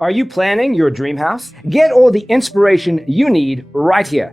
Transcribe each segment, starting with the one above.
Are you planning your dream house? Get all the inspiration you need right here.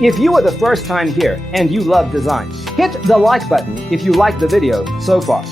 If you are the first time here and you love design, hit the like button if you like the video so far.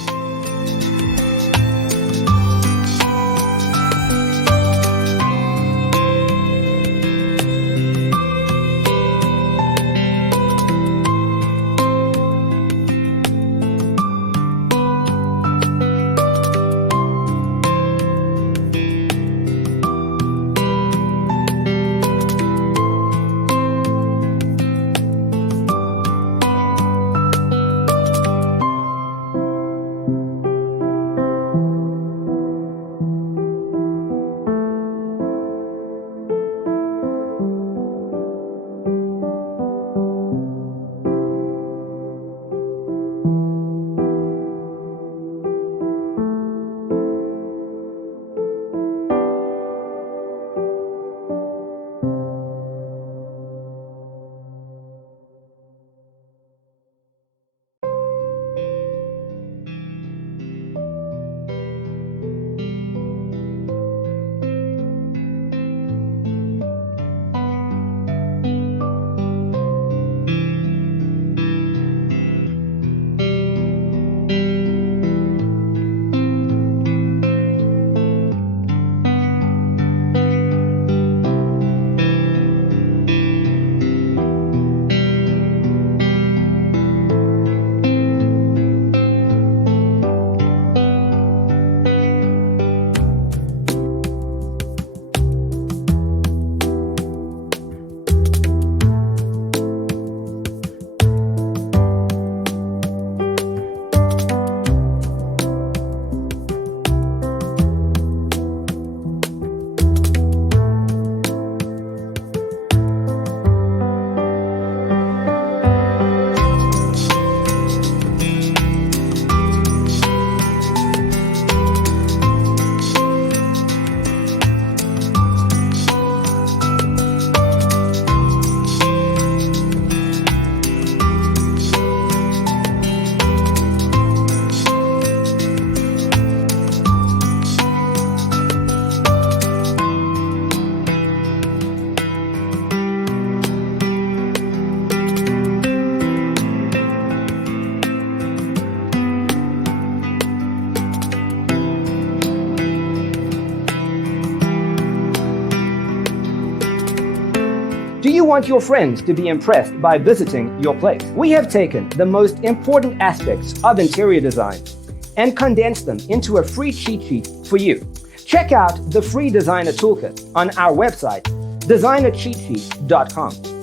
Do you want your friends to be impressed by visiting your place? We have taken the most important aspects of interior design and condensed them into a free cheat sheet for you. Check out the free designer toolkit on our website, designercheatsheet.com.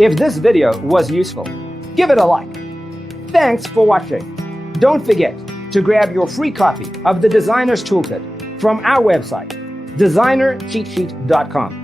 If this video was useful, give it a like. Thanks for watching. Don't forget to grab your free copy of the Designer's Toolkit from our website, designercheatsheet.com.